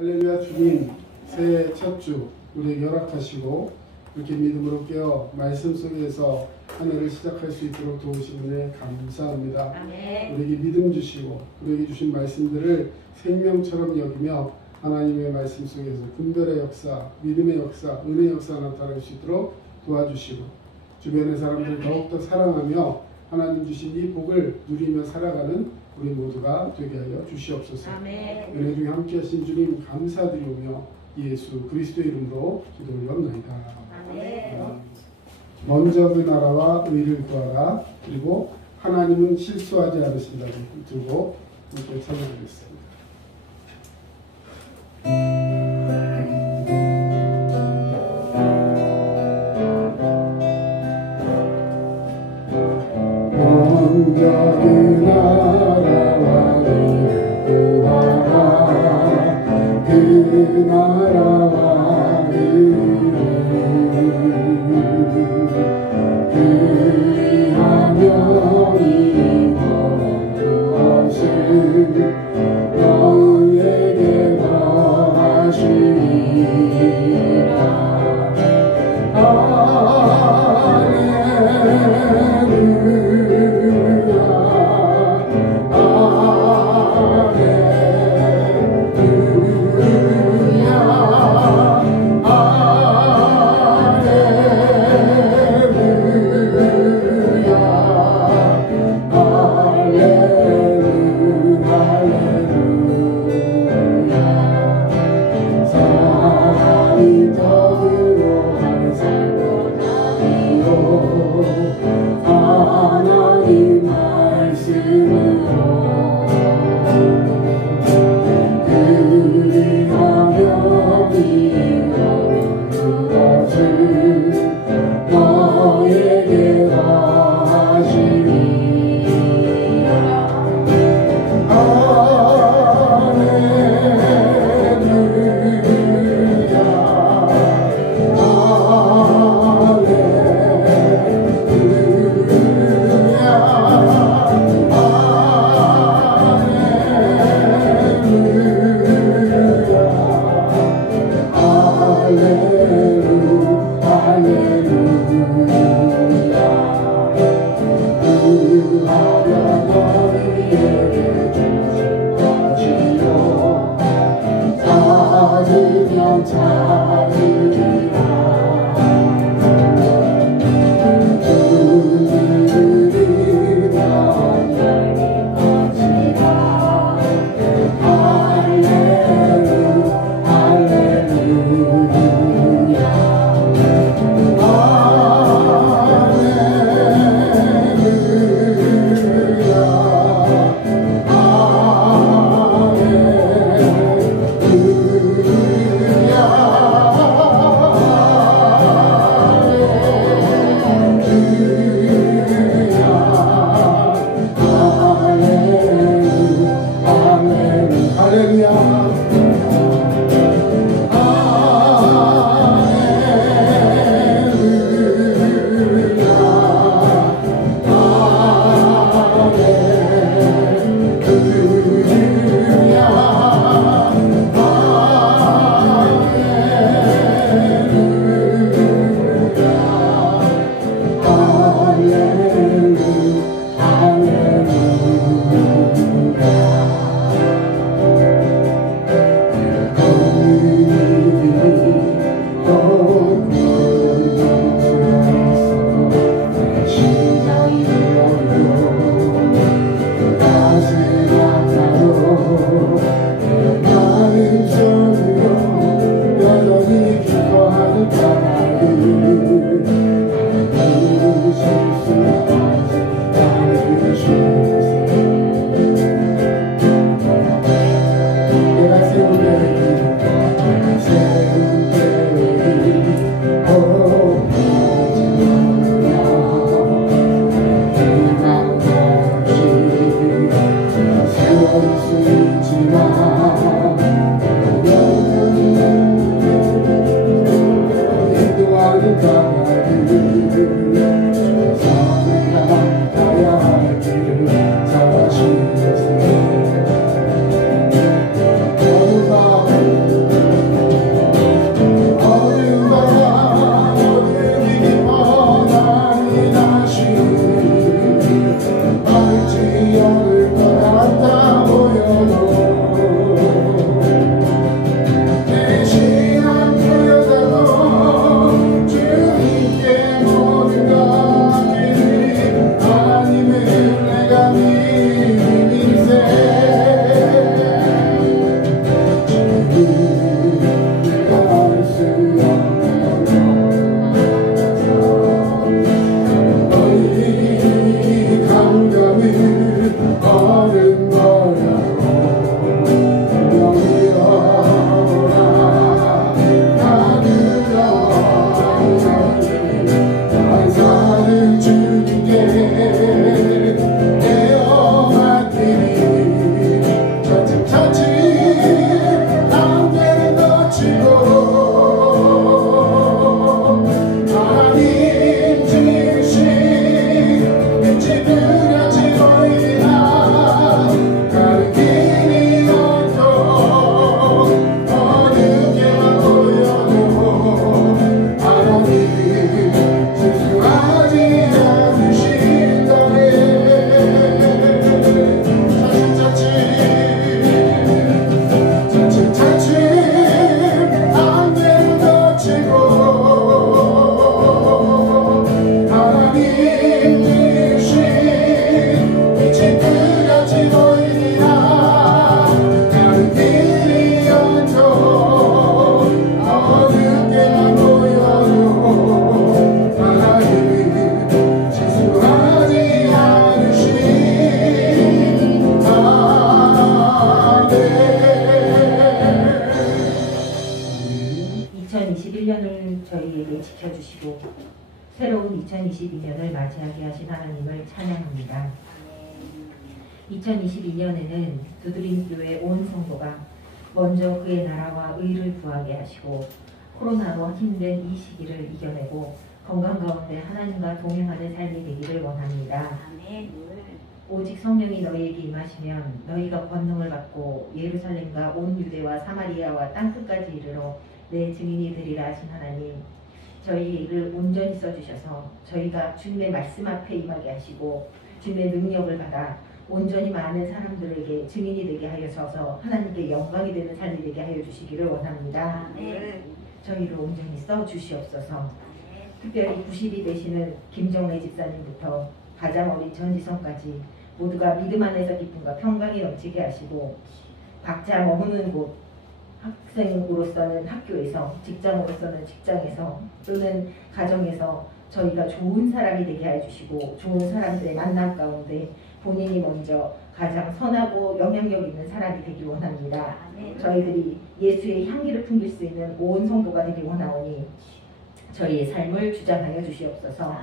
할렐루야. 주님, 새해 첫 주 우리에게 허락하시고 이렇게 믿음으로 깨어 말씀 속에서 한 해를 시작할 수 있도록 도우신 은혜 감사합니다. 아멘. 우리에게 믿음 주시고 우리에게 주신 말씀들을 생명처럼 여기며 하나님의 말씀 속에서 분별의 역사, 믿음의 역사, 은혜의 역사가 나타날 수 있도록 도와주시고 주변의 사람들을 더욱더 사랑하며 하나님 주신 이 복을 누리며 살아가는 우리 모두가 되게 하여 주시옵소서. 아멘. 은혜 중에 함께 하신 주님 감사드리오며 예수 그리스도의 이름으로 기도 올려옵나이다. 아멘. 먼저 그 나라와 의를 구하라. 그리고 하나님은 실수하지 않으신다. 들고 함께 찬양하겠습니다. 먼저 그 나라와 의를 구하라. 그 나라와 의를 그리하며 이번 무엇을 너희에게 더하시리라. 주시고 새로운 2022년을 맞이하게 하신 하나님을 찬양합니다. 2022년에는 두드림교회 온 성도가 먼저 그의 나라와 의를 구하게 하시고 코로나로 힘든 이 시기를 이겨내고 건강 가운데 하나님과 동행하는 삶이 되기를 원합니다. 오직 성령이 너희에게 임하시면 너희가 권능을 받고 예루살렘과 온 유대와 사마리아와 땅끝까지 이르러 내 증인이 되리라 하신 하나님, 저희의 일을 온전히 써주셔서 저희가 주님의 말씀 앞에 임하게 하시고 주님의 능력을 받아 온전히 많은 사람들에게 증인이 되게 하여서 하나님께 영광이 되는 삶이 되게 하여 주시기를 원합니다. 저희를 온전히 써주시옵소서. 특별히 90이 되시는 김정래 집사님부터 가장 어린 전지성까지 모두가 믿음 안에서 기쁨과 평강이 넘치게 하시고 각자 머무는 곳, 학생으로서는 학교에서, 직장으로서는 직장에서 또는 가정에서 저희가 좋은 사람이 되게 해주시고 좋은 사람들의 만남 가운데 본인이 먼저 가장 선하고 영향력 있는 사람이 되길 원합니다. 저희들이 예수의 향기를 풍길 수 있는 온 성도가 되길 원하오니 저희의 삶을 주장하여 주시옵소서.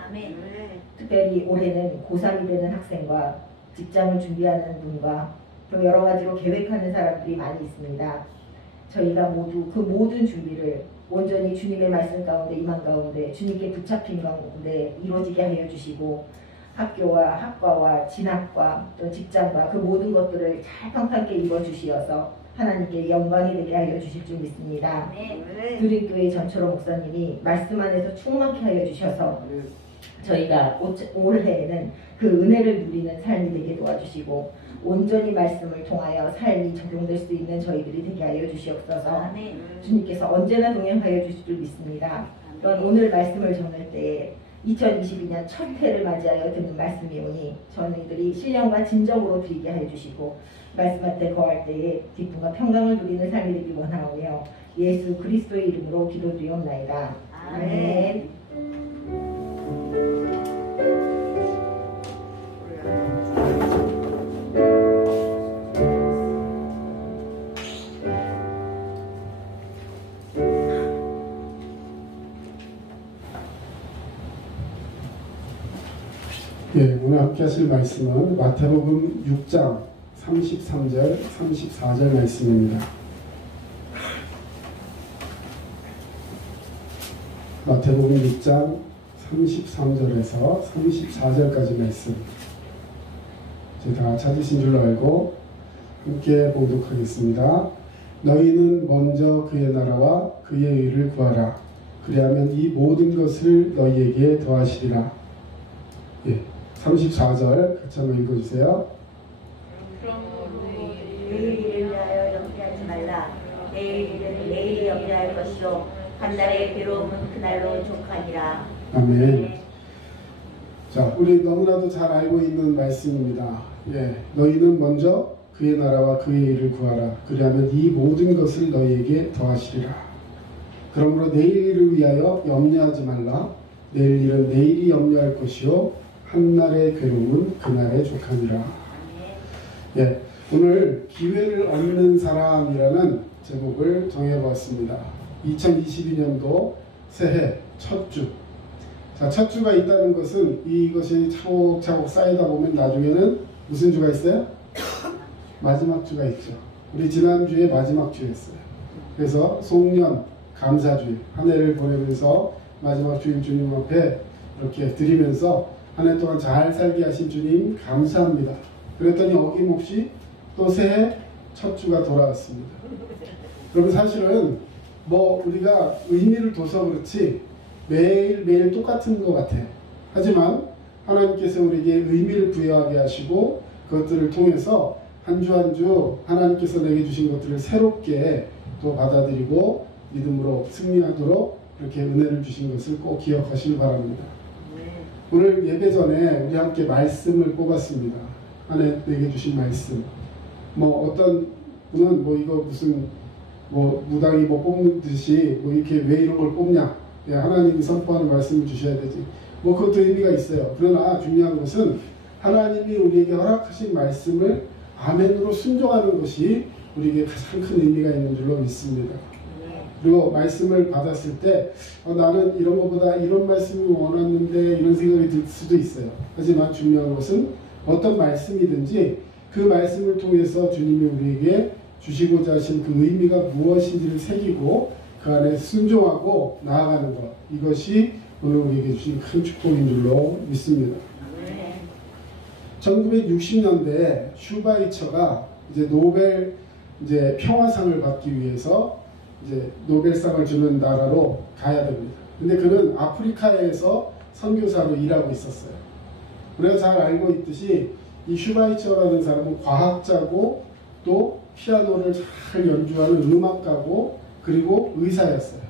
특별히 올해는 고3이 되는 학생과 직장을 준비하는 분과 또 여러 가지로 계획하는 사람들이 많이 있습니다. 저희가 모두 그 모든 준비를 온전히 주님의 말씀 가운데 임한 가운데 주님께 붙잡힌 가운데 이루어지게 하여 주시고 학교와 학과와 진학과 또 직장과 그 모든 것들을 잘 평탄하게 이루어 주시어서 하나님께 영광이 되게 하여 주실 줄 믿습니다. 두림교회 전철호 목사님이 말씀 안에서 충만케 하여 주셔서 저희가 올해에는 그 은혜를 누리는 삶이 되게 도와주시고 온전히 말씀을 통하여 삶이 적용될 수 있는 저희들이 되게 하여 주시옵소서. 주님께서 언제나 동행하여 주실 줄 믿습니다. 또한 오늘 말씀을 전할 때에 2022년 첫 해를 맞이하여 듣는 말씀이 오니 저희들이 신령과 진정으로 드리게 하여 주시고 말씀 앞에 거할 때에 기쁨과 평강을 누리는 삶이 되길 원하오며 예수 그리스도의 이름으로 기도드리옵나이다. 아멘. 오늘 함께 하실 말씀은 마태복음 6장 33절, 34절 말씀입니다. 마태복음 6장 33절에서 34절까지 말씀. 저희 다 찾으신 줄로 알고 함께 봉독하겠습니다. 너희는 먼저 그의 나라와 그의 의를 구하라. 그리하면 이 모든 것을 너희에게 더하시리라. 34절 같이 한번 읽어주세요. 내일 일을 위하여 염려하지 말라. 내일 일은 내일이 염려할 것이요 한 달의 괴로움은 그날로 족하니라. 아멘. 자, 우리 너무나도 잘 알고 있는 말씀입니다. 너희는 먼저 그의 나라와 그의 일을 구하라. 그리하면 이 모든 것을 너희에게 더하시리라. 그러므로 내일 일을 위하여 염려하지 말라. 내일 일은 내일이 염려할 것이요 한날의 괴로움은 그날의 족함이라. 오늘 기회를 얻는 사람이라는 제목을 정해보았습니다. 2022년도 새해 첫 주. 자, 첫 주가 있다는 것은 이것이 차곡차곡 쌓이다 보면 나중에는 무슨 주가 있어요? 마지막 주가 있죠. 우리 지난주에 마지막 주였어요. 그래서 송년 감사주일 한 해를 보내면서 마지막 주일 주님 앞에 이렇게 드리면서 한 해 동안 잘 살게 하신 주님 감사합니다. 그랬더니 어김없이 또 새해 첫 주가 돌아왔습니다. 그러면 사실은 우리가 의미를 둬서 그렇지 매일매일 똑같은 것 같아. 하지만 하나님께서 우리에게 의미를 부여하게 하시고 그것들을 통해서 한 주 한 주 하나님께서 내게 주신 것들을 새롭게 또 받아들이고 믿음으로 승리하도록 이렇게 은혜를 주신 것을 꼭 기억하시기 바랍니다. 오늘 예배 전에 우리 함께 말씀을 뽑았습니다. 한 해 내게 주신 말씀. 어떤 분은 이거 무슨 무당이 뽑는 듯이 이렇게 왜 이런 걸 뽑냐. 하나님이 선포하는 말씀을 주셔야 되지. 그것도 의미가 있어요. 그러나 중요한 것은 하나님이 우리에게 허락하신 말씀을 아멘으로 순종하는 것이 우리에게 가장 큰 의미가 있는 줄로 믿습니다. 그리고 말씀을 받았을 때 나는 이런 것보다 이런 말씀을 원했는데 이런 생각이 들 수도 있어요. 하지만 중요한 것은 어떤 말씀이든지 그 말씀을 통해서 주님이 우리에게 주시고자 하신 그 의미가 무엇인지를 새기고 그 안에 순종하고 나아가는 것, 이것이 오늘 우리에게 주신 큰 축복인 줄로 믿습니다. 1960년대에 슈바이처가 이제 노벨 평화상을 받기 위해서 이제 노벨상을 주는 나라로 가야 됩니다. 근데 그는 아프리카에서 선교사로 일하고 있었어요. 우리가 잘 알고 있듯이 이 슈바이처라는 사람은 과학자고 또 피아노를 잘 연주하는 음악가고 그리고 의사였어요.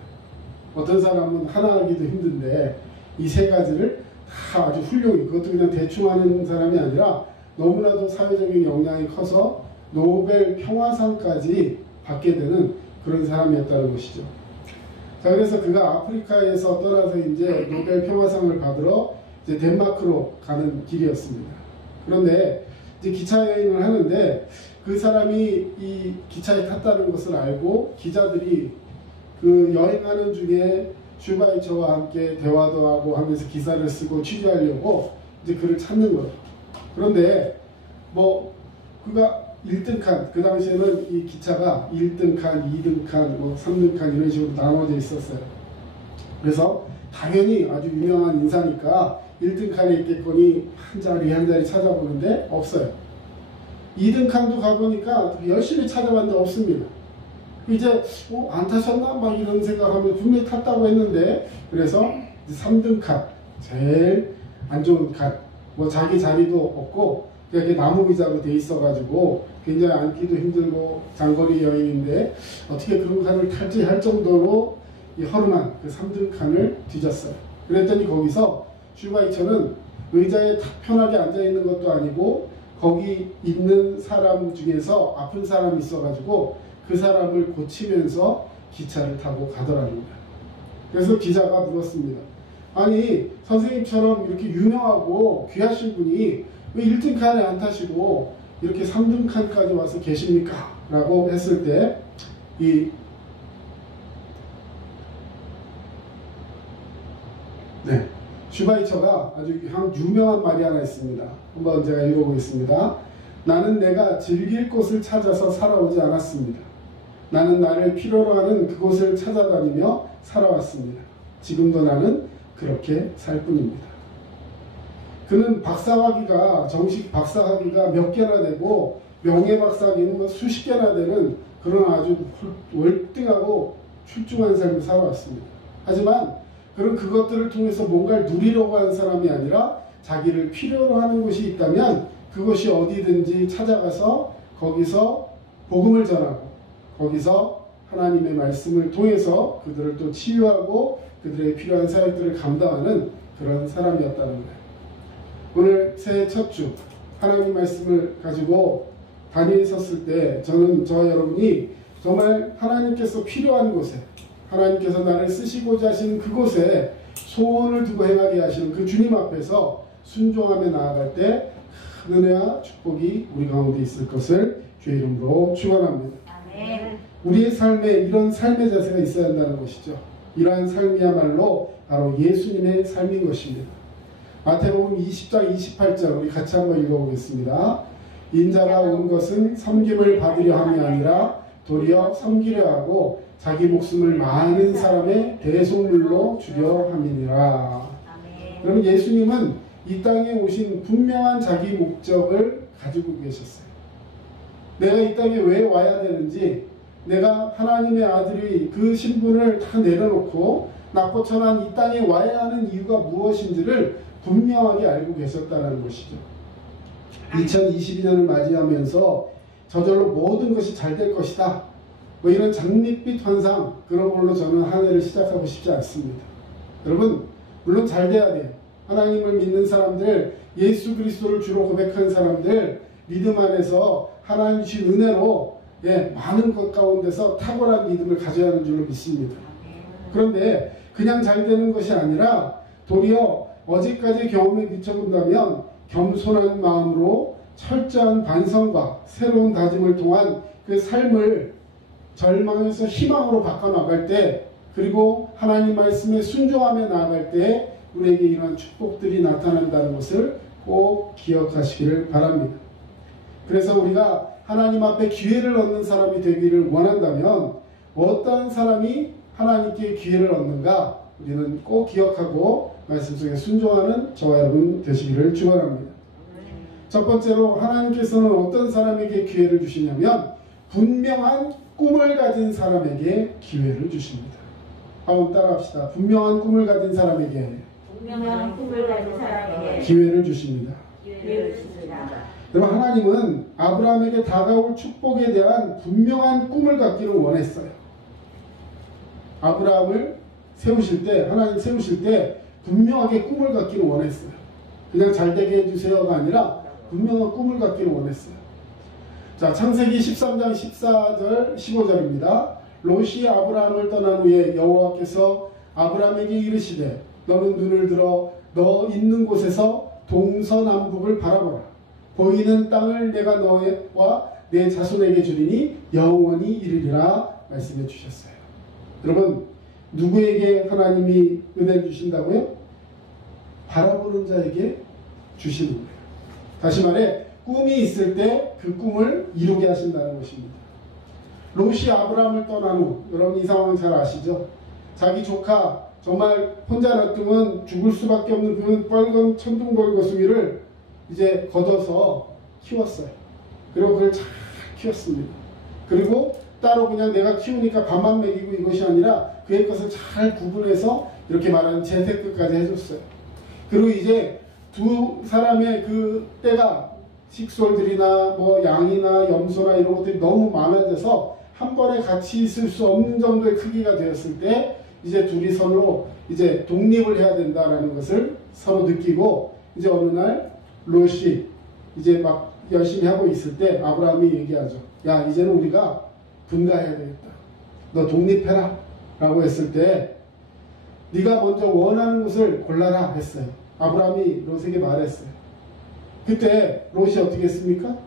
어떤 사람은 하나 하기도 힘든데 이 세 가지를 다 아주 훌륭히, 그것도 그냥 대충 하는 사람이 아니라 너무나도 사회적인 영향이 커서 노벨 평화상까지 받게 되는 그런 사람이었다는 것이죠. 자, 그래서 그가 아프리카에서 떠나서 이제 노벨 평화상을 받으러 이제 덴마크로 가는 길이었습니다. 그런데 이제 기차 여행을 하는데 그 사람이 이 기차에 탔다는 것을 알고 기자들이 그 여행하는 중에 슈바이처와 함께 대화도 하고 하면서 기사를 쓰고 취재하려고 이제 그를 찾는 거예요. 그런데 뭐 그가 1등 칸, 그 당시에는 이 기차가 1등 칸, 2등 칸, 뭐 3등 칸 이런 식으로 나눠져 있었어요. 그래서 당연히 아주 유명한 인사니까 1등 칸에 있겠거니 한 자리 찾아보는데 없어요. 2등 칸도 가보니까 열심히 찾아봤는데 없습니다. 이제 안 타셨나? 막 이런 생각하면 분명히 탔다고 했는데, 그래서 3등 칸, 제일 안 좋은 칸, 뭐 자기 자리도 없고 이렇게 나무 의자로 돼 있어가지고 굉장히 앉기도 힘들고 장거리 여행인데 어떻게 그런 칸을 탈지 할 정도로 이 허름한 그 3등 칸을 뒤졌어요. 그랬더니 거기서 슈바이처는 의자에 딱 편하게 앉아 있는 것도 아니고 거기 있는 사람 중에서 아픈 사람이 있어가지고 그 사람을 고치면서 기차를 타고 가더라는 거예요. 그래서 기자가 물었습니다. 아니 선생님처럼 이렇게 유명하고 귀하신 분이 왜 1등 칸에 안 타시고 이렇게 3등 칸까지 와서 계십니까? 라고 했을 때 슈바이처가 아주 유명한 말이 하나 있습니다. 한번 제가 읽어보겠습니다. 나는 내가 즐길 곳을 찾아서 살아오지 않았습니다. 나는 나를 필요로 하는 그곳을 찾아다니며 살아왔습니다. 지금도 나는 그렇게 살 뿐입니다. 그는 박사학위가, 정식 박사학위가 몇 개나 되고 명예박사학위는 뭐 수십 개나 되는 그런 아주 월등하고 출중한 삶을 살아왔습니다. 하지만 그런 그것들을 통해서 뭔가를 누리려고 하는 사람이 아니라 자기를 필요로 하는 곳이 있다면 그것이 어디든지 찾아가서 거기서 복음을 전하고 거기서 하나님의 말씀을 통해서 그들을 또 치유하고 그들의 필요한 사역들을 감당하는 그런 사람이었다는 거예요. 오늘 새해 첫 주 하나님 말씀을 가지고 단위에 섰을 때 저와 여러분이 정말 하나님께서 필요한 곳에, 하나님께서 나를 쓰시고자 하신 그곳에 소원을 두고 행하게 하시는 그 주님 앞에서 순종하며 나아갈 때 큰 은혜와 축복이 우리 가운데 있을 것을 주의 이름으로 축원합니다. 아멘. 우리의 삶에 이런 삶의 자세가 있어야 한다는 것이죠. 이러한 삶이야말로 바로 예수님의 삶인 것입니다. 마태복음 20장 28절 우리 같이 한번 읽어보겠습니다. 인자가 온 것은 섬김을 받으려 함이 아니라 도리어 섬기려 하고 자기 목숨을 많은 사람의 대속물로 주려 함이니라. 그럼 예수님은 이 땅에 오신 분명한 자기 목적을 가지고 계셨어요. 내가 이 땅에 왜 와야 되는지, 내가 하나님의 아들이 그 신분을 다 내려놓고 낮고 천한 이 땅에 와야 하는 이유가 무엇인지를 분명하게 알고 계셨다는 것이죠. 2022년을 맞이하면서 저절로 모든 것이 잘 될 것이다, 뭐 이런 장밋빛 환상, 그런 걸로 저는 한 해를 시작하고 싶지 않습니다. 여러분, 물론 잘 돼야 돼요. 하나님을 믿는 사람들, 예수 그리스도를 주로 고백하는 사람들, 믿음 안에서 하나님 주신 은혜로 많은 것 가운데서 탁월한 믿음을 가져야 하는 줄로 믿습니다. 그런데 그냥 잘 되는 것이 아니라 도리어 어제까지의 경험에 비춰본다면 겸손한 마음으로 철저한 반성과 새로운 다짐을 통한 그 삶을 절망에서 희망으로 바꿔나갈 때, 그리고 하나님 말씀에 순종하며 나아갈 때 우리에게 이러한 축복들이 나타난다는 것을 꼭 기억하시기를 바랍니다. 그래서 우리가 하나님 앞에 기회를 얻는 사람이 되기를 원한다면 어떤 사람이 하나님께 기회를 얻는가 우리는 꼭 기억하고 말씀 속에 순종하는 저와 여러분 되시기를 축원합니다. 첫 번째로 하나님께서는 어떤 사람에게 기회를 주시냐면 분명한 꿈을 가진 사람에게 기회를 주십니다. 한번 따라합시다. 분명한 꿈을 가진 사람에게 분명한 꿈을 가진 사람에게 기회를 주십니다. 기회를 주십니다. 여러분, 하나님은 아브라함에게 다가올 축복에 대한 분명한 꿈을 갖기를 원했어요. 아브라함을 세우실 때, 하나님 세우실 때 분명하게 꿈을 갖기를 원했어요. 그냥 잘 되게 해주세요가 아니라 분명한 꿈을 갖기를 원했어요. 자, 창세기 13장 14절 15절입니다. 롯이 아브라함을 떠난 후에 여호와께서 아브라함에게 이르시되 너는 눈을 들어 너 있는 곳에서 동서남북을 바라보라. 보이는 땅을 내가 너와 내 자손에게 주리니 영원히 이르리라 말씀해 주셨어요. 여러분, 누구에게 하나님이 은혜를 주신다고요? 바라보는 자에게 주시는 거예요. 다시 말해 꿈이 있을 때 그 꿈을 이루게 하신다는 것입니다. 롯이 아브라함을 떠난 후, 여러분 이 상황 잘 아시죠? 자기 조카 정말 혼자 놔두면 죽을 수밖에 없는 그 빨간 천둥벌거숭이를 이제 걷어서 키웠어요. 그리고 그걸 잘 키웠습니다. 그리고 따로 그냥 내가 키우니까 밥만 먹이고 이것이 아니라 그의 것을 잘 구분해서 이렇게 말하는 재테크까지 해줬어요. 그리고 이제 두 사람의 그 때가 식솔들이나 뭐 양이나 염소나 이런 것들이 너무 많아져서 한 번에 같이 있을 수 없는 정도의 크기가 되었을 때 이제 둘이 서로 이제 독립을 해야 된다라는 것을 서로 느끼고 이제 어느 날 롯이 이제 막 열심히 하고 있을 때 아브라함이 얘기하죠. 야, 이제는 우리가 분가해야 되겠다. 너 독립해라 라고 했을 때 네가 먼저 원하는 곳을 골라라 했어요. 아브라함이 롯에게 말했어요. 그때 롯이 어떻게 했습니까?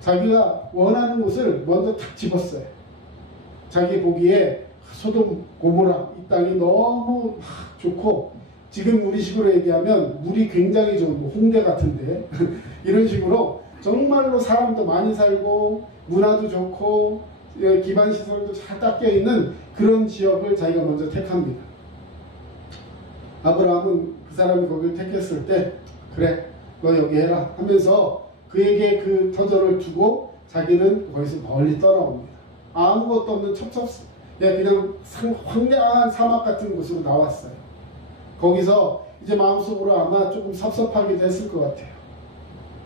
자기가 원하는 곳을 먼저 탁 집었어요. 자기 보기에 소돔 고모라 이 땅이 너무 좋고, 지금 우리식으로 얘기하면 물이 굉장히 좋은 뭐 홍대 같은데 이런 식으로 정말로 사람도 많이 살고 문화도 좋고 기반 시설도 잘 닦여 있는 그런 지역을 자기가 먼저 택합니다. 아브라함은 그 사람이 거기를 택했을 때 그래 너 여기 해라 하면서 그에게 그 터전을 두고 자기는 거기서 멀리 떠나옵니다. 아무것도 없는 그냥 황량한 사막 같은 곳으로 나왔어요. 거기서 이제 마음속으로 아마 조금 섭섭하기도 했을 것 같아요.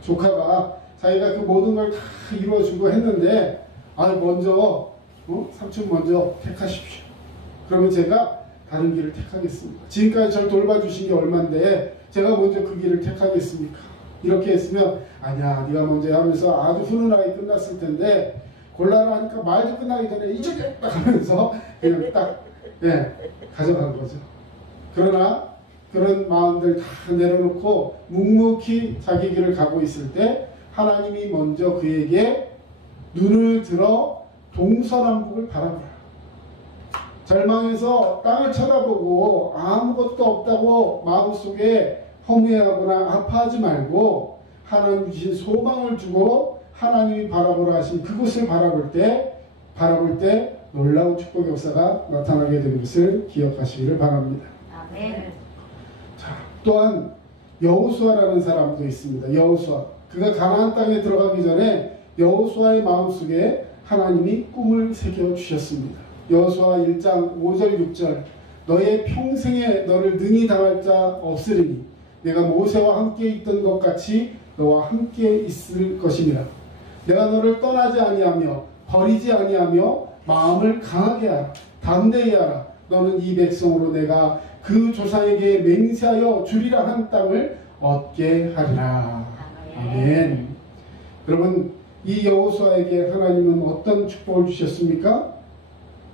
조카가 자기가 그 모든 걸 다 이루어주고 했는데 먼저 삼촌 먼저 택하십시오. 그러면 제가 다른 길을 택하겠습니다. 지금까지 저를 돌봐주신 게 얼만데 제가 먼저 그 길을 택하겠습니까? 이렇게 했으면 아니야 네가 먼저 하면서 아주 훈훈하게 끝났을 텐데 골라라 하니까 말도 끝나기 전에 이쪽에 딱 하면서 그냥 딱 가져간 거죠. 그러나 그런 마음들 다 내려놓고 묵묵히 자기 길을 가고 있을 때 하나님이 먼저 그에게 눈을 들어 동서남북을 바라보라. 절망해서 땅을 쳐다보고 아무것도 없다고 마음속에 허무해하거나 아파하지 말고 하나님 주신 소망을 주고 하나님이 바라보라 하신 그곳을 바라볼 때 놀라운 축복 역사가 나타나게 된 것을 기억하시기를 바랍니다. 아멘. 자, 또한 여호수아라는 사람도 있습니다. 여호수아. 그가 가나안 땅에 들어가기 전에 여호수아의 마음속에 하나님이 꿈을 새겨 주셨습니다. 여호수아 1장 5절 6절 너의 평생에 너를 능히 당할 자 없으리니 내가 모세와 함께 있던 것 같이 너와 함께 있을 것이니라. 내가 너를 떠나지 아니하며 버리지 아니하며 마음을 강하게 하라. 담대히 하라. 너는 이 백성으로 내가 그 조상에게 맹세하여 주리라 한 땅을 얻게 하리라. 아멘. 여러분, 이 여호수아에게 하나님은 어떤 축복을 주셨습니까?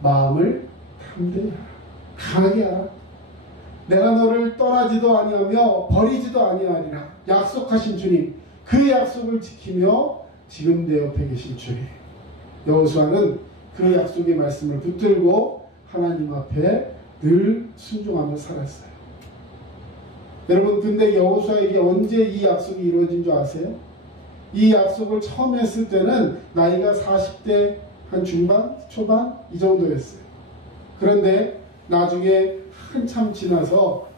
마음을 담대히 하라. 강하게 하라. 내가 너를 떠나지도 아니하며 버리지도 아니하리라. 약속하신 주님, 그 약속을 지키며 지금 내 옆에 계신 주님. 여호수아는 그 약속의 말씀을 붙들고 하나님 앞에 늘 순종하며 살았어요. 여러분, 근데 여호수아에게 언제 이 약속이 이루어진 줄 아세요? 이 약속을 처음 했을 때는 나이가 40대 한 중반, 초반 이 정도였어요. 그런데 나중에 한참 지나서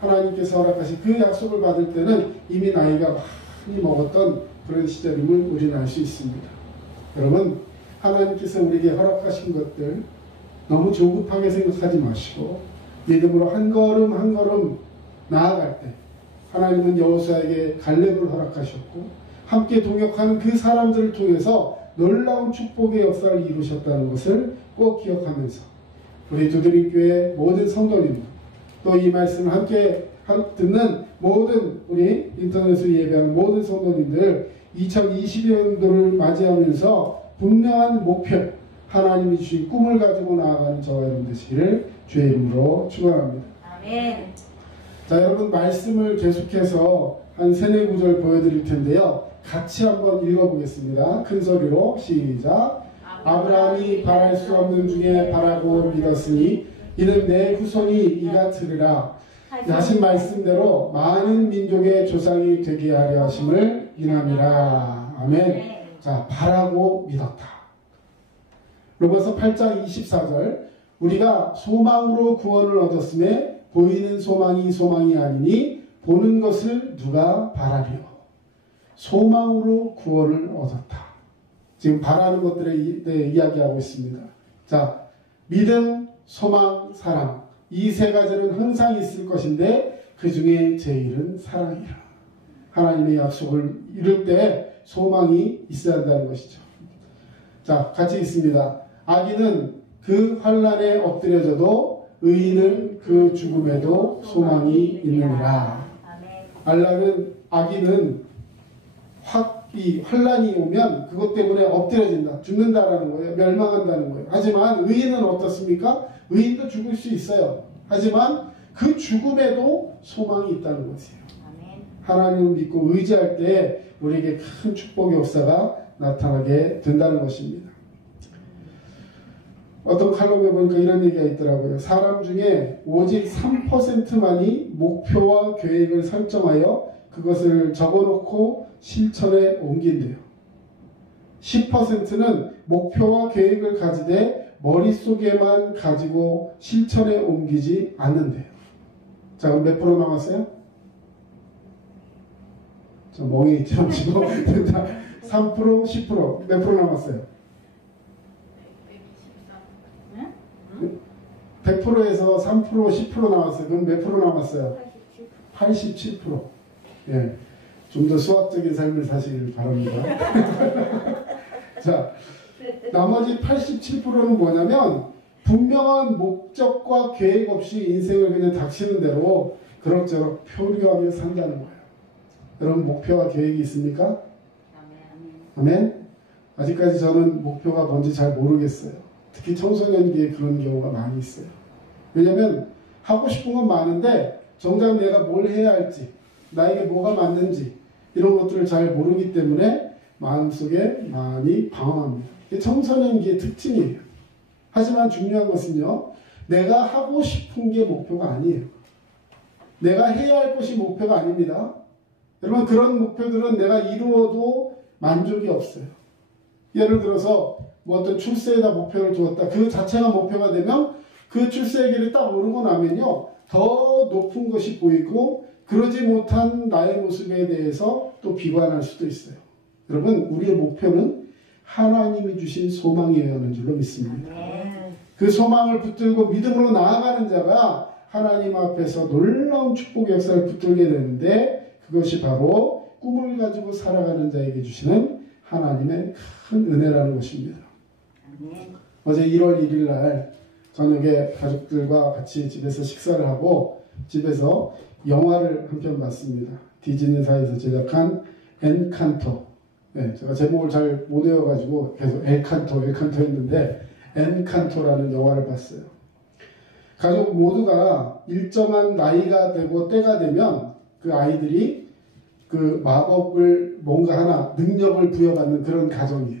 하나님께서 허락하신 그 약속을 받을 때는 이미 나이가 많이 먹었던 그런 시절임을 우리는 알 수 있습니다. 여러분, 하나님께서 우리에게 허락하신 것들 너무 조급하게 생각하지 마시고 믿음으로 한 걸음 한 걸음 나아갈 때 하나님은 여호수아에게 갈렙을 허락하셨고 함께 동역하는 그 사람들을 통해서 놀라운 축복의 역사를 이루셨다는 것을 꼭 기억하면서 우리 두드림교회 모든 성도님들 또 이 말씀을 함께 듣는 모든 우리 인터넷으로 예배하는 모든 성도님들 2020년도를 맞이하면서 분명한 목표 하나님이 주신 꿈을 가지고 나아가는 저와 여러분 되시기를 주의 이름으로 축원합니다. 아멘. 자, 여러분 말씀을 계속해서 한 3-4구절 보여드릴 텐데요. 같이 한번 읽어보겠습니다. 큰 소리로 시작. 아브라함이 바랄 수 없는 중에 바라고 믿었으니 이는 내 후손이 이같으리라 하신 말씀대로 많은 민족의 조상이 되게 하려 하심을 인함이라. 아멘. 자, 바라고 믿었다. 로마서 8장 24절 우리가 소망으로 구원을 얻었음에 보이는 소망이 소망이 아니니 보는 것을 누가 바라리요. 소망으로 구원을 얻었다. 지금 바라는 것들에 대해 이야기하고 있습니다. 자, 믿음, 소망, 사랑 이 3가지는 항상 있을 것인데 그 중에 제일은 사랑이라. 하나님의 약속을 이룰 때 소망이 있어야 한다는 것이죠. 자, 같이 읽습니다. 악인은 그 환난에 엎드려져도 의인은 그 죽음에도 소망이 있느니라. 악인은 이 환난이 오면 그것 때문에 엎드려진다. 죽는다라는 거예요. 멸망한다는 거예요. 하지만 의인은 어떻습니까? 의인도 죽을 수 있어요. 하지만 그 죽음에도 소망이 있다는 것이에요. 하나님을 믿고 의지할 때 우리에게 큰 축복의 역사가 나타나게 된다는 것입니다. 어떤 칼럼에 보니까 이런 얘기가 있더라고요. 사람 중에 오직 3%만이 목표와 계획을 설정하여 그것을 적어놓고 실천에 옮긴대요. 10%는 목표와 계획을 가지되 머릿속에만 가지고 실천에 옮기지 않는데요. 자, 그럼 몇 프로 남았어요? 저 멍이 있죠. 지금 3%, 10%, 몇 프로 남았어요? 100%에서 3%, 10% 나왔어요. 그럼 몇 프로 남았어요? 87%. 예, 좀 더 수학적인 삶을 사시길 바랍니다. 자, 나머지 87%는 뭐냐면 분명한 목적과 계획 없이 인생을 그냥 닥치는 대로 그럭저럭 표류하며 산다는 거예요. 여러분 목표와 계획이 있습니까? 아멘. 아직까지 저는 목표가 뭔지 잘 모르겠어요. 특히 청소년기에 그런 경우가 많이 있어요. 왜냐면 하고 싶은 건 많은데 정작 내가 뭘 해야 할지 나에게 뭐가 맞는지 이런 것들을 잘 모르기 때문에 마음속에 많이 방황합니다. 이게 청소년기의 특징이에요. 하지만 중요한 것은요, 내가 하고 싶은 게 목표가 아니에요. 내가 해야 할 것이 목표가 아닙니다. 여러분 그런 목표들은 내가 이루어도 만족이 없어요. 예를 들어서 뭐 어떤 출세에다 목표를 두었다. 그 자체가 목표가 되면 그 출세의 길을 딱 오르고 나면요, 더 높은 것이 보이고 그러지 못한 나의 모습에 대해서 또 비관할 수도 있어요. 여러분 우리의 목표는 하나님이 주신 소망이어야 하는 줄로 믿습니다. 그 소망을 붙들고 믿음으로 나아가는 자가 하나님 앞에서 놀라운 축복의 역사를 붙들게 되는데 그것이 바로 꿈을 가지고 살아가는 자에게 주시는 하나님의 큰 은혜라는 것입니다. 어제 1월 1일 날 저녁에 가족들과 같이 집에서 식사를 하고 집에서 영화를 한 편 봤습니다. 디즈니사에서 제작한 엔칸토. 네, 제가 제목을 잘 못 외워가지고 계속 엘칸토 했는데 엔칸토라는 영화를 봤어요. 가족 모두가 일정한 나이가 되고 때가 되면 그 아이들이 그 마법을 뭔가 하나 능력을 부여받는 그런 가정이에요.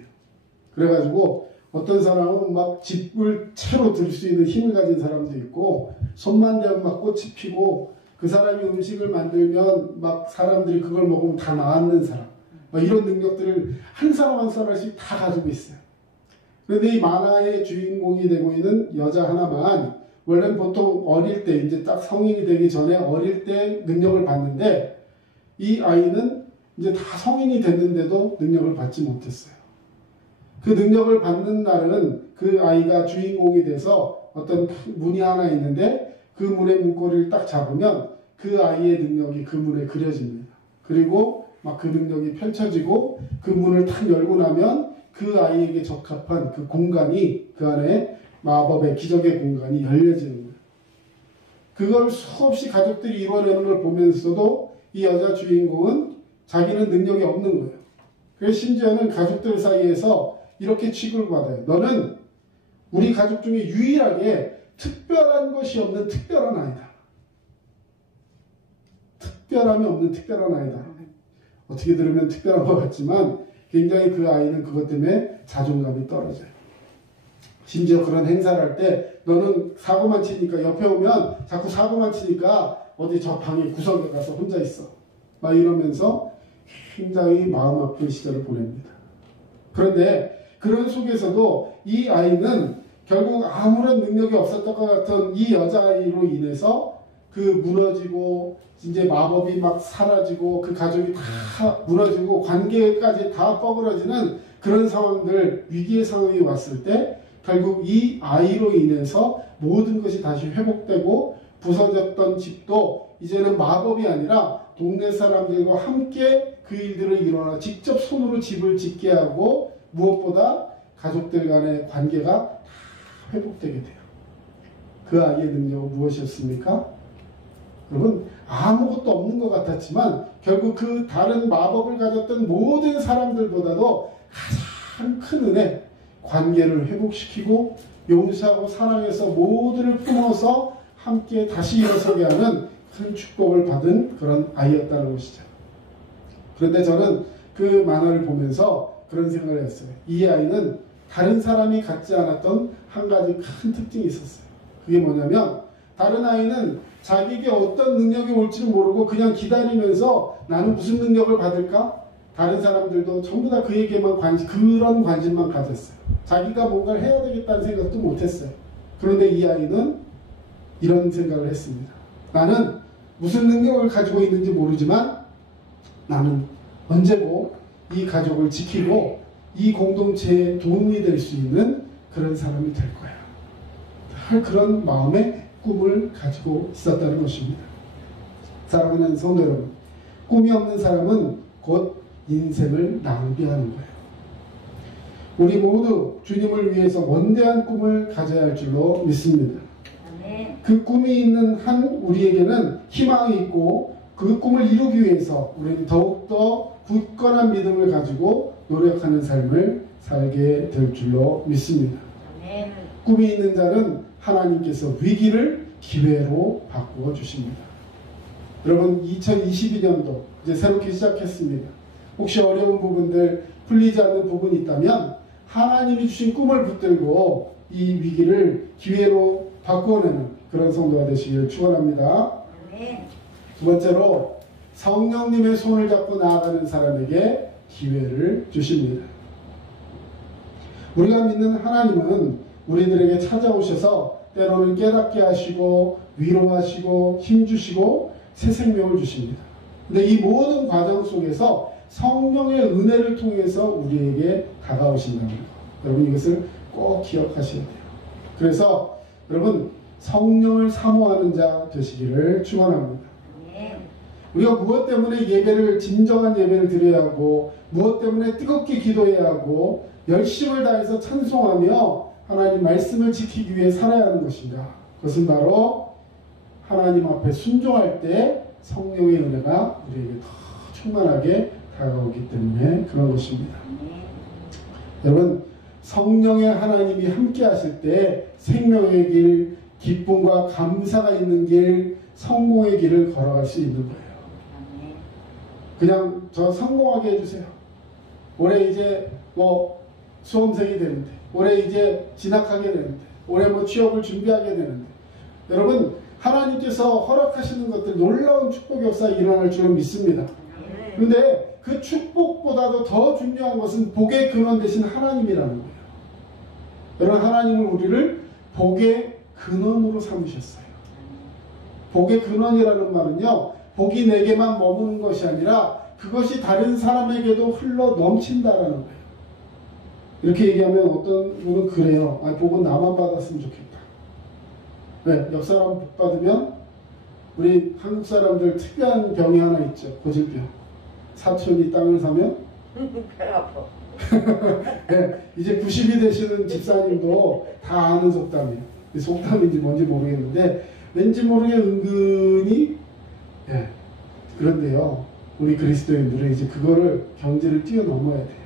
그래가지고 어떤 사람은 막 집을 채로 들 수 있는 힘을 가진 사람도 있고, 손만 대면 막 꽃이 피고, 그 사람이 음식을 만들면 막 사람들이 그걸 먹으면 다 나았는 사람, 막 이런 능력들을 한 사람 한 사람씩 다 가지고 있어요. 그런데 이 만화의 주인공이 되고 있는 여자 하나만 원래는 보통 어릴 때, 이제 딱 성인이 되기 전에 어릴 때 능력을 받는데, 이 아이는 이제 다 성인이 됐는데도 능력을 받지 못했어요. 그 능력을 받는 날은 그 아이가 주인공이 돼서 어떤 문이 하나 있는데, 그 문의 문고리를 딱 잡으면 그 아이의 능력이 그 문에 그려집니다. 그리고 막 그 능력이 펼쳐지고, 그 문을 탁 열고 나면 그 아이에게 적합한 그 공간이, 그 안에 마법의 기적의 공간이 열려지는 거예요. 그걸 수없이 가족들이 이뤄내는 걸 보면서도 이 여자 주인공은 자기는 능력이 없는 거예요. 그래서 심지어는 가족들 사이에서 이렇게 취급을 받아요. 너는 우리 가족 중에 유일하게 특별한 것이 없는 특별한 아이다. 특별함이 없는 특별한 아이다. 어떻게 들으면 특별한 것 같지만 굉장히 그 아이는 그것 때문에 자존감이 떨어져요. 심지어 그런 행사를 할 때 너는 사고만 치니까, 옆에 오면 자꾸 사고만 치니까 어디 저 방에 구석에 가서 혼자 있어, 막 이러면서 굉장히 마음 아픈 시절을 보냅니다. 그런데 그런 속에서도 이 아이는 결국 아무런 능력이 없었던 것 같은 이 여자아이로 인해서 그 무너지고 이제 마법이 막 사라지고 그 가족이 다 무너지고 관계까지 다 뻐그러지는 그런 상황들, 위기의 상황이 왔을 때 결국 이 아이로 인해서 모든 것이 다시 회복되고, 부서졌던 집도 이제는 마법이 아니라 동네 사람들과 함께 그 일들을 일어나 직접 손으로 집을 짓게 하고, 무엇보다 가족들 간의 관계가 다 회복되게 돼요. 그 아이의 능력은 무엇이었습니까? 여러분, 아무것도 없는 것 같았지만 결국 그 다른 마법을 가졌던 모든 사람들보다도 가장 큰 은혜, 관계를 회복시키고 용서하고 사랑해서 모두를 품어서 함께 다시 일어서게 하는 큰 축복을 받은 그런 아이였다는 것이죠. 그런데 저는 그 만화를 보면서 그런 생각을 했어요. 이 아이는 다른 사람이 갖지 않았던 한 가지 큰 특징이 있었어요. 그게 뭐냐면, 다른 아이는 자기에게 어떤 능력이 올지를 모르고 그냥 기다리면서 나는 무슨 능력을 받을까? 다른 사람들도 전부 다 그에게만 그런 관심만 가졌어요. 자기가 뭔가를 해야 되겠다는 생각도 못했어요. 그런데 이 아이는 이런 생각을 했습니다. 나는 무슨 능력을 가지고 있는지 모르지만 나는 언제고 이 가족을 지키고 이 공동체에 도움이 될 수 있는 그런 사람이 될 거야. 그런 마음의 꿈을 가지고 있었다는 것입니다. 사랑하는 성도 여러분, 꿈이 없는 사람은 곧 인생을 낭비하는 거예요. 우리 모두 주님을 위해서 원대한 꿈을 가져야 할 줄로 믿습니다. 그 꿈이 있는 한 우리에게는 희망이 있고, 그 꿈을 이루기 위해서 우리는 더욱더 굳건한 믿음을 가지고 노력하는 삶을 살게 될 줄로 믿습니다. 꿈이 있는 자는 하나님께서 위기를 기회로 바꾸어 주십니다. 여러분, 2022년도 이제 새롭게 시작했습니다. 혹시 어려운 부분들, 풀리지 않는 부분이 있다면 하나님이 주신 꿈을 붙들고 이 위기를 기회로 바꾸어내는 그런 성도가 되시길 축원합니다. 두 번째로, 성령님의 손을 잡고 나아가는 사람에게 기회를 주십니다. 우리가 믿는 하나님은 우리들에게 찾아오셔서 때로는 깨닫게 하시고 위로하시고 힘주시고 새 생명을 주십니다. 근데 이 모든 과정 속에서 성령의 은혜를 통해서 우리에게 다가오신다는 것, 여러분 이것을 꼭 기억하셔야 돼요. 그래서 여러분, 성령을 사모하는 자 되시기를 축원합니다. 우리가 무엇 때문에 진정한 예배를 드려야 하고, 무엇 때문에 뜨겁게 기도해야 하고, 열심을 다해서 찬송하며 하나님 말씀을 지키기 위해 살아야 하는 것인가? 그것은 바로 하나님 앞에 순종할 때 성령의 은혜가 우리에게 더 충만하게 다가오기 때문에 그런 것입니다. 여러분, 성령의 하나님이 함께 하실 때 생명의 길, 기쁨과 감사가 있는 길, 성공의 길을 걸어갈 수 있는 거예요. 그냥 저 성공하게 해주세요. 올해 이제 수험생이 되는데, 올해 이제 진학하게 되는데, 올해 뭐 취업을 준비하게 되는데, 여러분 하나님께서 허락하시는 것들 놀라운 축복 역사 일어날 줄은 믿습니다. 그런데 그 축복보다도 더 중요한 것은 복의 근원 되신 하나님이라는 거예요. 여러분 하나님은 우리를 복의 근원으로 삼으셨어요. 복의 근원이라는 말은요, 복이 내게만 머무는 것이 아니라 그것이 다른 사람에게도 흘러 넘친다라는 거예요. 이렇게 얘기하면 어떤 분은 그래요. 아, 복은 나만 받았으면 좋겠다. 네, 옆 사람 복 받으면 우리 한국 사람들 특이한 병이 하나 있죠. 고질병. 사촌이 땅을 사면 배 아파. 네, 이제 90이 되시는 집사님도 다 아는 속담이에요. 속담인지 뭔지 모르겠는데 왠지 모르게 은근히 그런데요. 우리 그리스도인들은 이제 그거를 경지를 뛰어넘어야 돼요.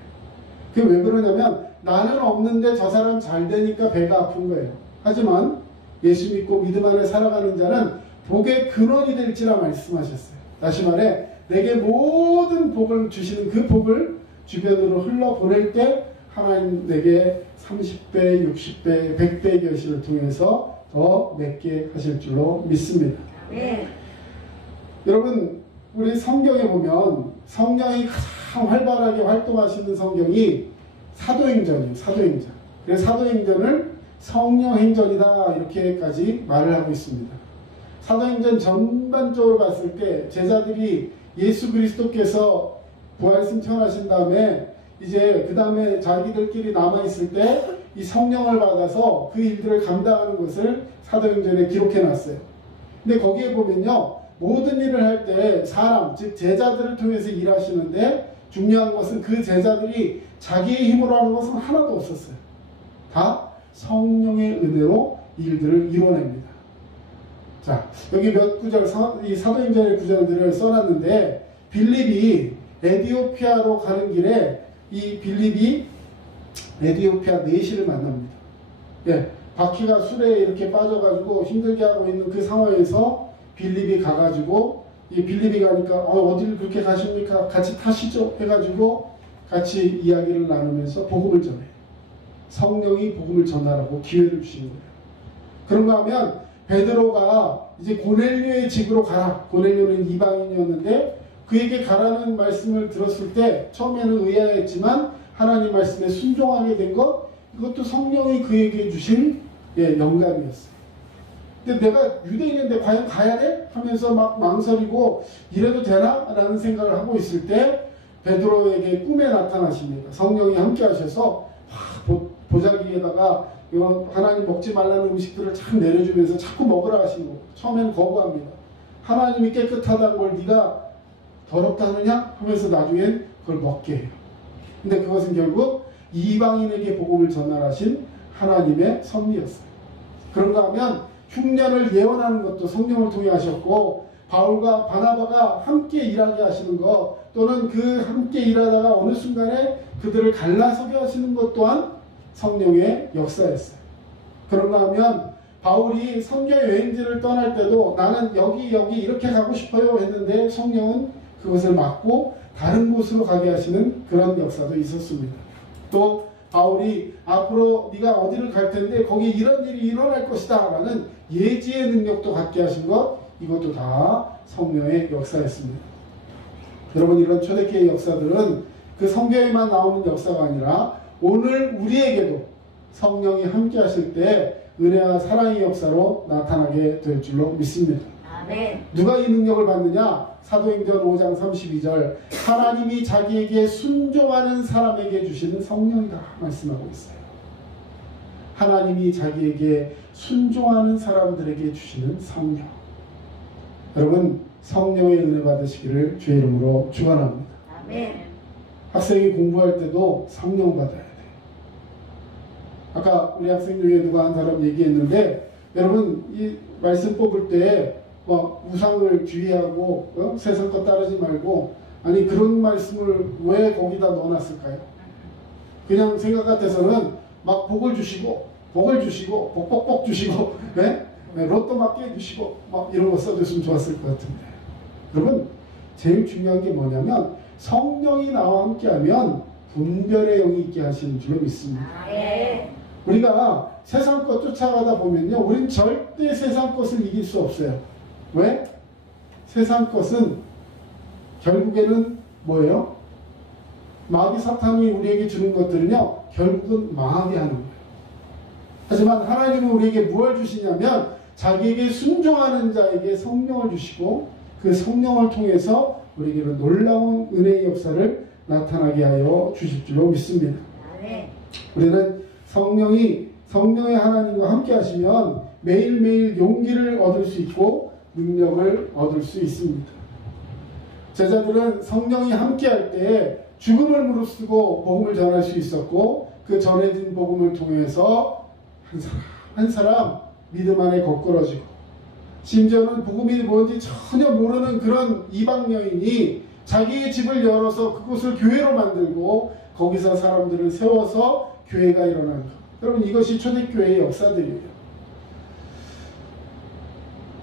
그게 왜 그러냐면 나는 없는데 저 사람 잘 되니까 배가 아픈 거예요. 하지만 예수 믿고 믿음 안에 살아가는 자는 복의 근원이 될지라 말씀하셨어요. 다시 말해 내게 모든 복을 주시는 그 복을 주변으로 흘러보낼 때 하나님 내게 30배, 60배, 100배의 결실을 통해서 더 맺게 하실 줄로 믿습니다. 네. 여러분 우리 성경에 보면 성령이 가장 활발하게 활동하시는 성경이 사도행전이에요. 사도행전. 그래서 사도행전을 성령행전이다 이렇게까지 말을 하고 있습니다. 사도행전 전반적으로 봤을 때 제자들이 예수 그리스도께서 부활 승천하신 다음에 이제 그 다음에 자기들끼리 남아있을 때 이 성령을 받아서 그 일들을 감당하는 것을 사도행전에 기록해 놨어요. 근데 거기에 보면요, 모든 일을 할 때 사람, 즉 제자들을 통해서 일하시는데 중요한 것은 그 제자들이 자기의 힘으로 하는 것은 하나도 없었어요. 다 성령의 은혜로 일들을 이뤄냅니다. 자, 여기 몇 구절, 이 사도행전의 구절들을 써놨는데 빌립이 에디오피아로 가는 길에 이 빌립이 에디오피아 내시를 만납니다. 예, 바퀴가 술에 이렇게 빠져가지고 힘들게 하고 있는 그 상황에서 빌립이 가가지고 이 빌립이 가니까 어디를 그렇게 가십니까? 같이 타시죠? 해가지고 같이 이야기를 나누면서 복음을 전해. 성령이 복음을 전하라고 기회를 주신 거예요. 그런가 하면 베드로가 이제 고넬료의 집으로 가라. 고넬료는 이방인이었는데 그에게 가라는 말씀을 들었을 때 처음에는 의아했지만 하나님 말씀에 순종하게 된 것, 이것도 성령이 그에게 주신 영감이었어요. 근데 내가 유대인인데 과연 가야 돼? 하면서 막 망설이고 이래도 되나? 라는 생각을 하고 있을 때 베드로에게 꿈에 나타나십니다. 성령이 함께 하셔서 보자기에다가 이거 하나님 먹지 말라는 음식들을 참 내려주면서 자꾸 먹으라 하시는 거예요. 처음에는 거부합니다. 하나님이 깨끗하다는 걸 네가 더럽다 하느냐? 하면서 나중엔 그걸 먹게 해요. 근데 그것은 결국 이방인에게 복음을 전달하신 하나님의 섭리였어요. 그런가 하면 흉년을 예언하는 것도 성령을 통해 하셨고 바울과 바나바가 함께 일하게 하시는 것 또는 그 함께 일하다가 어느 순간에 그들을 갈라서게 하시는 것 또한 성령의 역사였어요. 그런가 하면 바울이 선교 여행지를 떠날 때도 나는 여기 이렇게 가고 싶어요 했는데 성령은 그것을 막고 다른 곳으로 가게 하시는 그런 역사도 있었습니다. 또 바울이 앞으로 네가 어디를 갈 텐데 거기 이런 일이 일어날 것이다 라는 예지의 능력도 갖게 하신 것, 이것도 다 성령의 역사였습니다. 여러분 이런 초대교회의 역사들은 그 성경에만 나오는 역사가 아니라 오늘 우리에게도 성령이 함께 하실 때 은혜와 사랑의 역사로 나타나게 될 줄로 믿습니다. 아멘. 누가 이 능력을 받느냐? 사도행전 5장 32절 하나님이 자기에게 순종하는 사람에게 주시는 성령이다 말씀하고 있어요. 하나님이 자기에게 순종하는 사람들에게 주시는 성령. 여러분 성령의 은혜 받으시기를 주의 이름으로 축원합니다. 아멘. 학생이 공부할 때도 성령 받아야 돼요. 아까 우리 학생 중에 누가 한 사람 얘기했는데 여러분 이 말씀 뽑을 때 우상을 주의하고 세상 것 따르지 말고 아니 그런 말씀을 왜 거기다 넣어놨을까요? 그냥 생각 같아서는 막 복을 주시고 복복복 주시고 로또 맞게 해주시고 막 이런 거 써줬으면 좋았을 것 같은데 여러분 제일 중요한 게 뭐냐면 성령이 나와 함께하면 분별의 영이 있게 하시는 줄로 믿습니다. 아멘. 우리가 세상 것 쫓아가다 보면요, 우린 절대 세상 것을 이길 수 없어요. 왜? 세상 것은 결국에는 뭐예요? 마귀 사탄이 우리에게 주는 것들은요, 결국은 망하게 하는 거예요. 하지만 하나님은 우리에게 무엇을 주시냐면 자기에게 순종하는 자에게 성령을 주시고 그 성령을 통해서 우리에게는 놀라운 은혜의 역사를 나타나게 하여 주실 줄로 믿습니다. 아멘. 우리는 성령의 하나님과 함께 하시면 매일매일 용기를 얻을 수 있고 능력을 얻을 수 있습니다. 제자들은 성령이 함께 할 때 죽음을 무릅쓰고 복음을 전할 수 있었고 그 전해진 복음을 통해서 한 사람 믿음 안에 거꾸러지고 심지어는 복음이 뭔지 전혀 모르는 그런 이방 여인이 자기의 집을 열어서 그곳을 교회로 만들고 거기서 사람들을 세워서 교회가 일어난 것. 여러분 이것이 초대교회의 역사들이에요.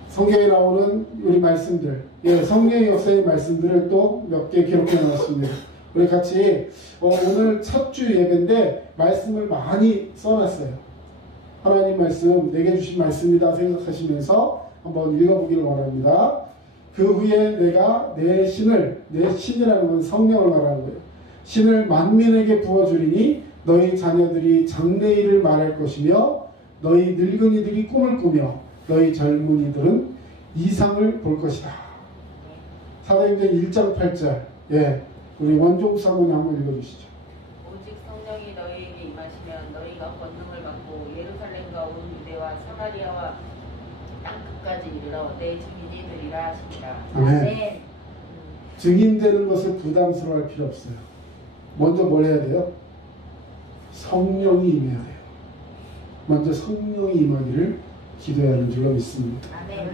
성경에 나오는 우리 말씀들, 성령의 역사의 말씀들을 또 몇 개 기록해 놨습니다. 우리 같이 오늘 첫 주 예배인데 말씀을 많이 써놨어요. 하나님 말씀, 내게 주신 말씀이다 생각하시면서 한번 읽어보기를 원합니다. 그 후에 내가 내 신이라는 건 성령을 말하는 거예요. 신을 만민에게 부어주리니 너희 자녀들이 장래일을 말할 것이며 너희 늙은이들이 꿈을 꾸며 너희 젊은이들은 이상을 볼 것이다. 사도행전 1장 8절. 우리 원종 사모님 한번 읽어주시죠. 오직 성령이 너희에게 임하시면 너희가 권능을 받고 예루살렘과 온 유대와 사마리아와 땅 끝까지 이르러 내 증인이 되리라 하십니다. 아멘. 증인되는 것을 부담스러워할 필요 없어요. 먼저 뭘 해야 돼요? 성령이 임해야 돼요. 먼저 성령이 임하기를 기도해야 하는 줄로 믿습니다. 아멘.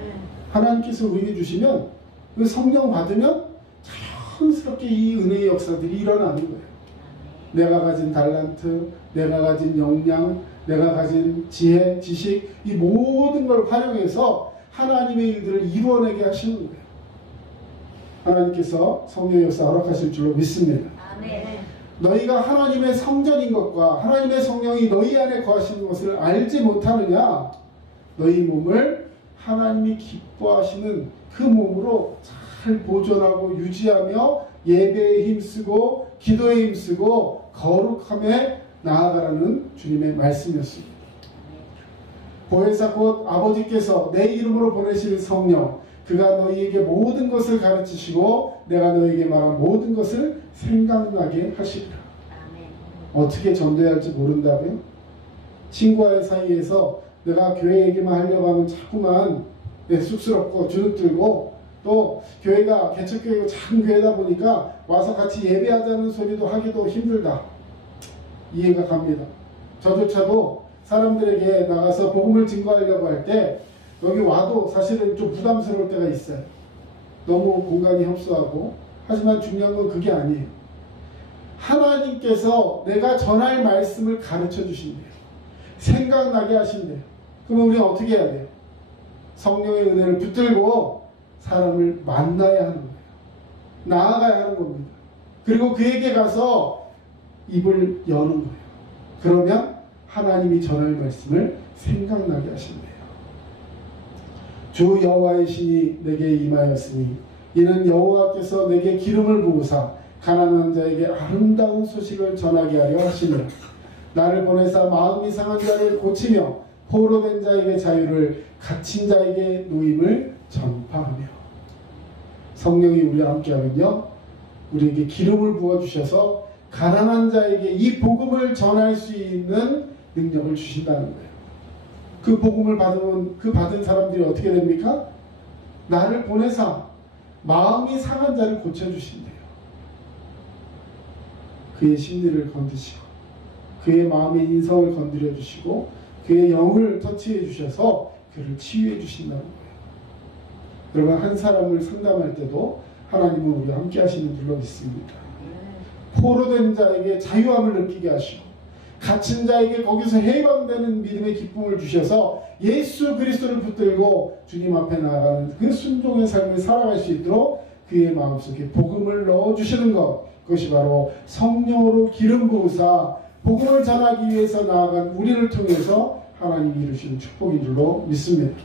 하나님께서 우리에게 주시면 그 성령 받으면 자연스럽게 이 은혜의 역사들이 일어나는 거예요. 내가 가진 달란트, 내가 가진 역량, 내가 가진 지혜, 지식, 이 모든 걸 활용해서 하나님의 일들을 이루어내게 하시는 거예요. 하나님께서 성령의 역사 허락하실 줄로 믿습니다. 아멘. 너희가 하나님의 성전인 것과 하나님의 성령이 너희 안에 거하시는 것을 알지 못하느냐? 너희 몸을 하나님이 기뻐하시는 그 몸으로 잘 보존하고 유지하며 예배에 힘쓰고 기도에 힘쓰고 거룩함에 나아가라는 주님의 말씀이었습니다. 보혜사 곧 아버지께서 내 이름으로 보내실 성령, 그가 너희에게 모든 것을 가르치시고 내가 너희에게 말한 모든 것을 생각나게 하시리라. 아멘. 어떻게 전도해야 할지 모른다고요? 친구와의 사이에서 내가 교회 얘기만 하려고 하면 자꾸만 쑥스럽고 주눅들고 또 교회가 개척교회고 작은 교회다 보니까 와서 같이 예배하자는 소리도 하기도 힘들다. 이해가 갑니다. 저조차도 사람들에게 나가서 복음을 증거하려고 할 때 여기 와도 사실은 좀 부담스러울 때가 있어요. 너무 공간이 협소하고. 하지만 중요한 건 그게 아니에요. 하나님께서 내가 전할 말씀을 가르쳐 주신대요. 생각나게 하신대요. 그러면 우리는 어떻게 해야 돼요? 성령의 은혜를 붙들고 사람을 만나야 하는 거예요. 나아가야 하는 겁니다. 그리고 그에게 가서 입을 여는 거예요. 그러면 하나님이 전할 말씀을 생각나게 하신대요. 주 여호와의 신이 내게 임하였으니 이는 여호와께서 내게 기름을 부으사 가난한 자에게 아름다운 소식을 전하게 하려 하시며 나를 보내사 마음이 상한 자를 고치며 포로된 자에게 자유를 갇힌 자에게 노임을 전파하며. 성령이 우리와 함께하면요 우리에게 기름을 부어주셔서 가난한 자에게 이 복음을 전할 수 있는 능력을 주신다는 거예요. 그 복음을 받으면 그 받은 사람들이 어떻게 됩니까? 나를 보내사 마음이 상한 자를 고쳐주신대요. 그의 심리를 건드시고 그의 마음의 인성을 건드려 주시고 그의 영을 터치해 주셔서 그를 치유해 주신다는 거예요. 여러분 한 사람을 상담할 때도 하나님은 우리와 함께 하시는 줄로 믿습니다. 포로된 자에게 자유함을 느끼게 하시고 갇힌 자에게 거기서 해방되는 믿음의 기쁨을 주셔서 예수 그리스도를 붙들고 주님 앞에 나아가는 그 순종의 삶을 살아갈 수 있도록 그의 마음속에 복음을 넣어주시는 것, 그것이 바로 성령으로 기름 부으사 복음을 전하기 위해서 나아간 우리를 통해서 하나님이 이루시는 축복인 줄로 믿습니다.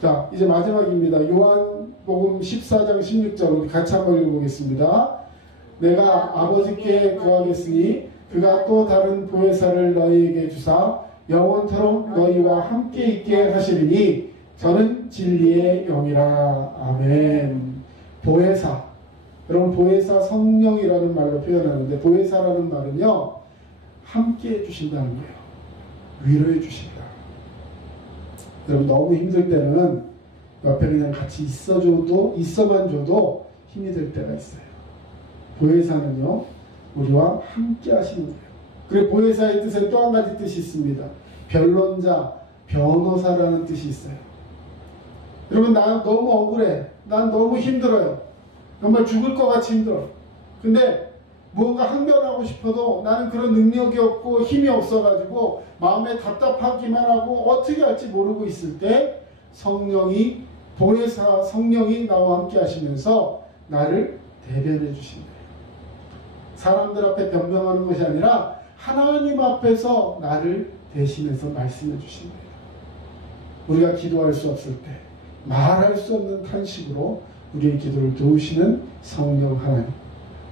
자, 이제 마지막입니다. 요한복음 14장 16절 우리 같이 한번 읽어보겠습니다. 내가 아버지께 구하겠으니 그가 또 다른 보혜사를 너희에게 주사 영원토록 너희와 함께 있게 하시리니 저는 진리의 영이라. 아멘. 보혜사, 여러분 보혜사 성령이라는 말로 표현하는데 보혜사라는 말은요 함께 해주신다는 거예요. 위로해 주신다. 여러분 너무 힘들 때는 옆에 그냥 같이 있어만 줘도 힘이 될 때가 있어요. 보혜사는요 우리와 함께 하시는 거예요. 그리고 보혜사의 뜻에 또 한 가지 뜻이 있습니다. 변론자, 변호사라는 뜻이 있어요. 여러분 난 너무 억울해. 난 너무 힘들어요. 정말 죽을 것 같이 힘들어. 근데 무언가 항변하고 싶어도 나는 그런 능력이 없고 힘이 없어가지고 마음에 답답하기만 하고 어떻게 할지 모르고 있을 때 성령이 보혜사 성령이 나와 함께 하시면서 나를 대변해 주신다. 사람들 앞에 변명하는 것이 아니라 하나님 앞에서 나를 대신해서 말씀해 주신다. 우리가 기도할 수 없을 때 말할 수 없는 탄식으로 우리의 기도를 도우시는 성령 하나님.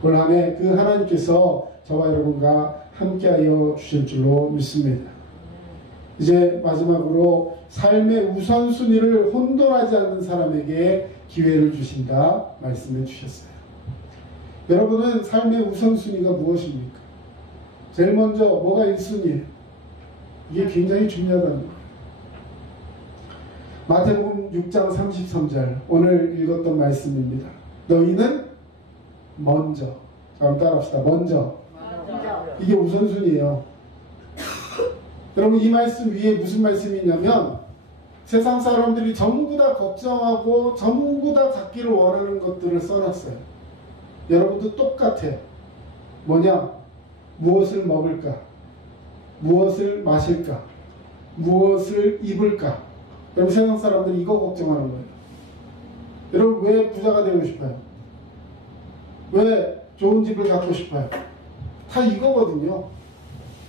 올 한 해 그 하나님께서 저와 여러분과 함께하여 주실 줄로 믿습니다. 이제 마지막으로 삶의 우선순위를 혼돈하지 않는 사람에게 기회를 주신다 말씀해 주셨어요. 여러분은 삶의 우선순위가 무엇입니까? 제일 먼저 뭐가 1순위예요? 이게 굉장히 중요하다는 거예요. 마태복음 6장 33절 오늘 읽었던 말씀입니다. 너희는 먼저, 자, 한번 따라합시다. 먼저. 이게 우선순위예요. 여러분 이 말씀 위에 무슨 말씀이 있냐면 세상 사람들이 전부 다 걱정하고 전부 다 갖기를 원하는 것들을 써놨어요. 여러분도 똑같아. 뭐냐? 무엇을 먹을까? 무엇을 마실까? 무엇을 입을까? 여러분 세상 사람들이 이거 걱정하는 거예요. 여러분 왜 부자가 되고 싶어요? 왜 좋은 집을 갖고 싶어요? 다 이거거든요.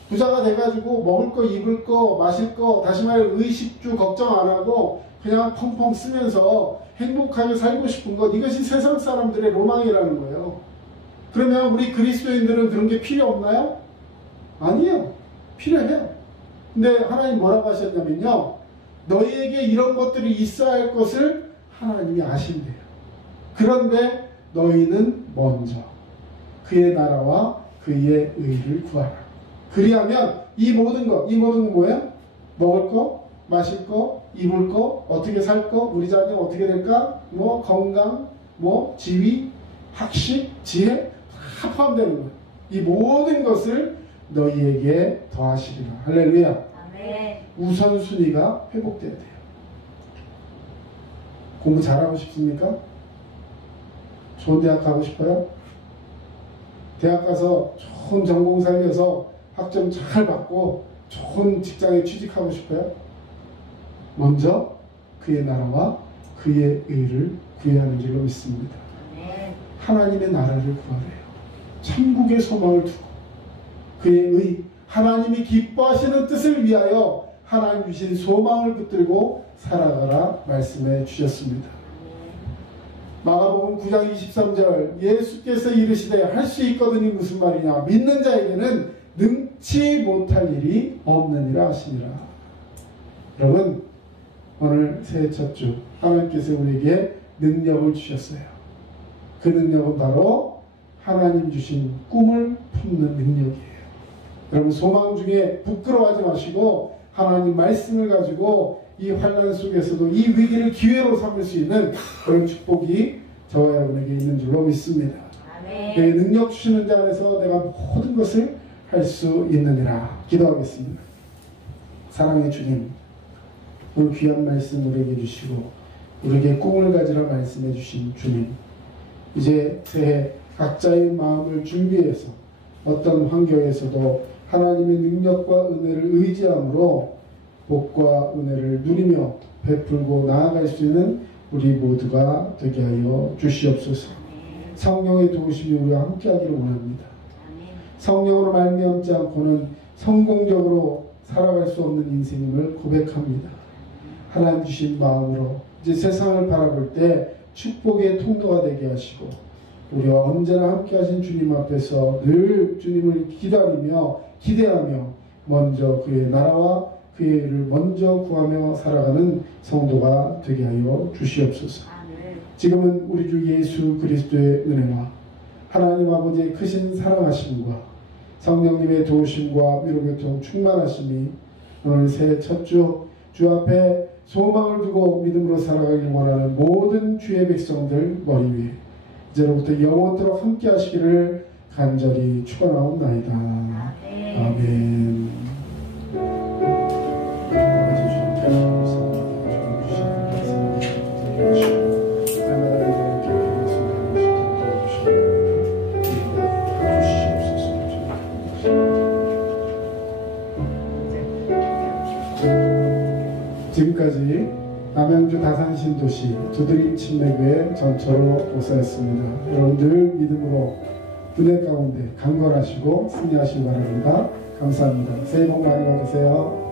부자가 돼가지고 먹을 거, 입을 거, 마실 거, 다시 말해 의식주 걱정 안 하고 그냥 펑펑 쓰면서 행복하게 살고 싶은 것, 이것이 세상 사람들의 로망이라는 거예요. 그러면 우리 그리스도인들은 그런 게 필요 없나요? 아니에요. 필요해요. 근데 하나님 뭐라고 하셨냐면요, 너희에게 이런 것들이 있어야 할 것을 하나님이 아신대요. 그런데 너희는 먼저 그의 나라와 그의 의를 구하라. 그리하면 이 모든 것 뭐예요? 먹을 거, 마실 거, 입을 거, 어떻게 살 거, 우리 자녀 어떻게 될까? 뭐 건강, 뭐 지위, 학식, 지혜 다 포함되는 거예요. 이 모든 것을 너희에게 더하시리라. 할렐루야. 아멘. 우선순위가 회복돼야 돼요. 공부 잘하고 싶습니까? 좋은 대학 가고 싶어요? 대학 가서 좋은 전공 살려서 학점 잘 받고 좋은 직장에 취직하고 싶어요? 먼저 그의 나라와 그의 의를 구해야 하는 줄로 믿습니다. 하나님의 나라를 구하래요. 천국의 소망을 두고 그의 의, 하나님이 기뻐하시는 뜻을 위하여 하나님 주신 소망을 붙들고 살아가라 말씀해 주셨습니다. 마가복음 9장 23절 예수께서 이르시되 할 수 있거든이 무슨 말이냐? 믿는 자에게는 능치 못할 일이 없느니라 하시니라. 여러분 오늘 새해 첫 주 하나님께서 우리에게 능력을 주셨어요. 그 능력은 바로 하나님 주신 꿈을 품는 능력이에요. 여러분 소망 중에 부끄러워하지 마시고 하나님 말씀을 가지고 이 환난 속에서도 이 위기를 기회로 삼을 수 있는 그런 축복이 저와 여러분에게 있는 줄로 믿습니다. 아멘. 내 능력 주시는 자 안에서 내가 모든 것을 할 수 있느니라. 기도하겠습니다. 사랑의 주님, 오늘 귀한 말씀 우리에게 주시고 우리에게 꿈을 가지라 말씀해 주신 주님, 이제 새해 각자의 마음을 준비해서 어떤 환경에서도 하나님의 능력과 은혜를 의지함으로 복과 은혜를 누리며 베풀고 나아갈 수 있는 우리 모두가 되게 하여 주시옵소서. 성령의 도우심이 우리와 함께하기를 원합니다. 아멘. 성령으로 말미암지 않고는 성공적으로 살아갈 수 없는 인생임을 고백합니다. 하나님 주신 마음으로 이제 세상을 바라볼 때 축복의 통로가 되게 하시고 우리와 언제나 함께 하신 주님 앞에서 늘 주님을 기다리며 기대하며 먼저 그의 나라와 그의 일을 먼저 구하며 살아가는 성도가 되게 하여 주시옵소서. 아멘. 지금은 우리 주 예수 그리스도의 은혜와 하나님 아버지의 크신 사랑하심과 성령님의 도우심과 위로교통 충만하심이 오늘 새해 첫 주 앞에 소망을 두고 믿음으로 살아가길 원하는 모든 주의 백성들 머리 위에 이제로부터 영원토록 함께 하시기를 간절히 축원하옵나이다. 아멘. 아멘. 지금까지 남양주 다산신도시 두드림 침례교회 전처로 목사였습니다. 여러분 늘 믿음으로 은혜 가운데 강건하시고 승리하시기 바랍니다. 감사합니다. 새해 복 많이 받으세요.